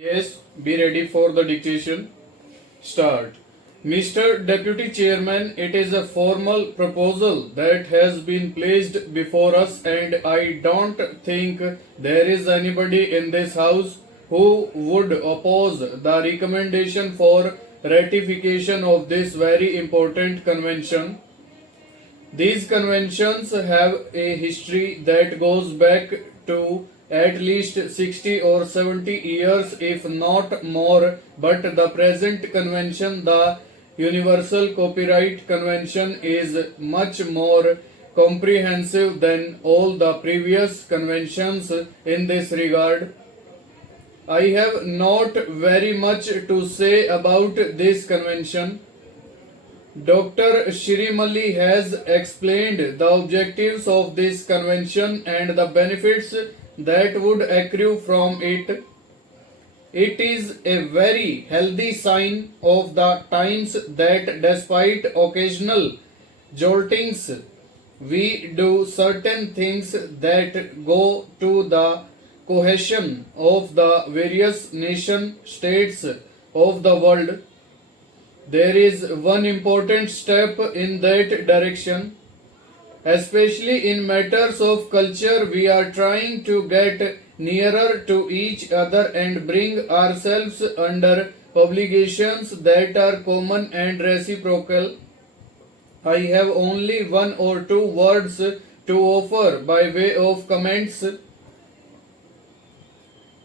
Yes, be ready for the dictation. Start. Mr. Deputy Chairman, it is a formal proposal that has been placed before us, and I don't think there is anybody in this House who would oppose the recommendation for ratification of this very important convention. These conventions have a history that goes back to at least 60 or 70 years, if not more, but the present convention, the Universal Copyright Convention, is much more comprehensive than all the previous conventions in this regard. I have not very much to say about this convention. Dr. Shrimalli has explained the objectives of this convention and the benefits that would accrue from it. It is a very healthy sign of the times that despite occasional joltings, we do certain things that go to the cohesion of the various nation states of the world. There is one important step in that direction. Especially in matters of culture, we are trying to get nearer to each other and bring ourselves under obligations that are common and reciprocal. I have only one or two words to offer by way of comments.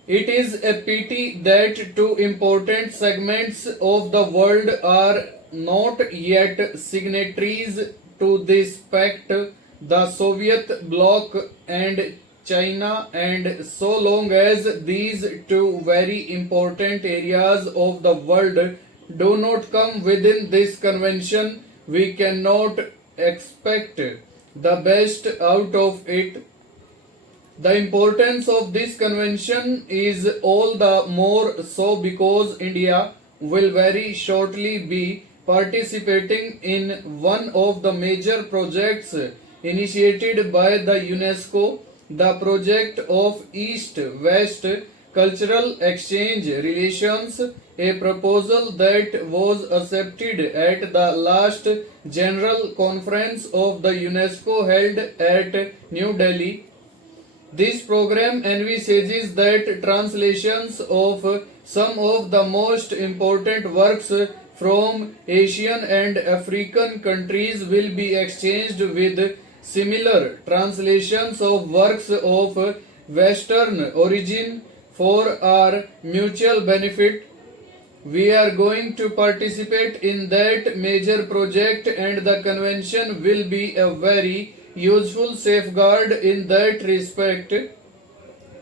It is a pity that two important segments of the world are not yet signatories to this pact, the Soviet bloc and China, and so long as these two very important areas of the world do not come within this convention, we cannot expect the best out of it. The importance of this convention is all the more so because India will very shortly be participating in one of the major projects initiated by the UNESCO, the project of East-West Cultural Exchange Relations, a proposal that was accepted at the last General Conference of the UNESCO held at New Delhi. This program envisages that translations of some of the most important works from Asian and African countries will be exchanged with similar translations of works of Western origin for our mutual benefit. We are going to participate in that major project, and the convention will be a very useful safeguard in that respect.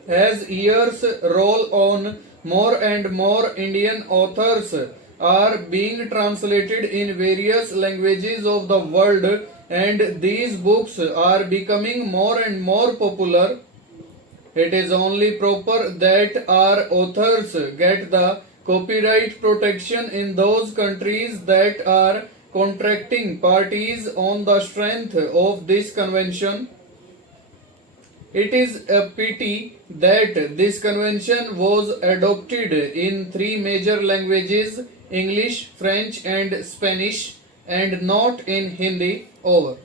As years roll on, more and more Indian authors are being translated in various languages of the world, and these books are becoming more and more popular. It is only proper that our authors get the copyright protection in those countries that are contracting parties on the strength of this convention. It is a pity that this convention was adopted in three major languages, English, French and Spanish, and not in Hindi. Over.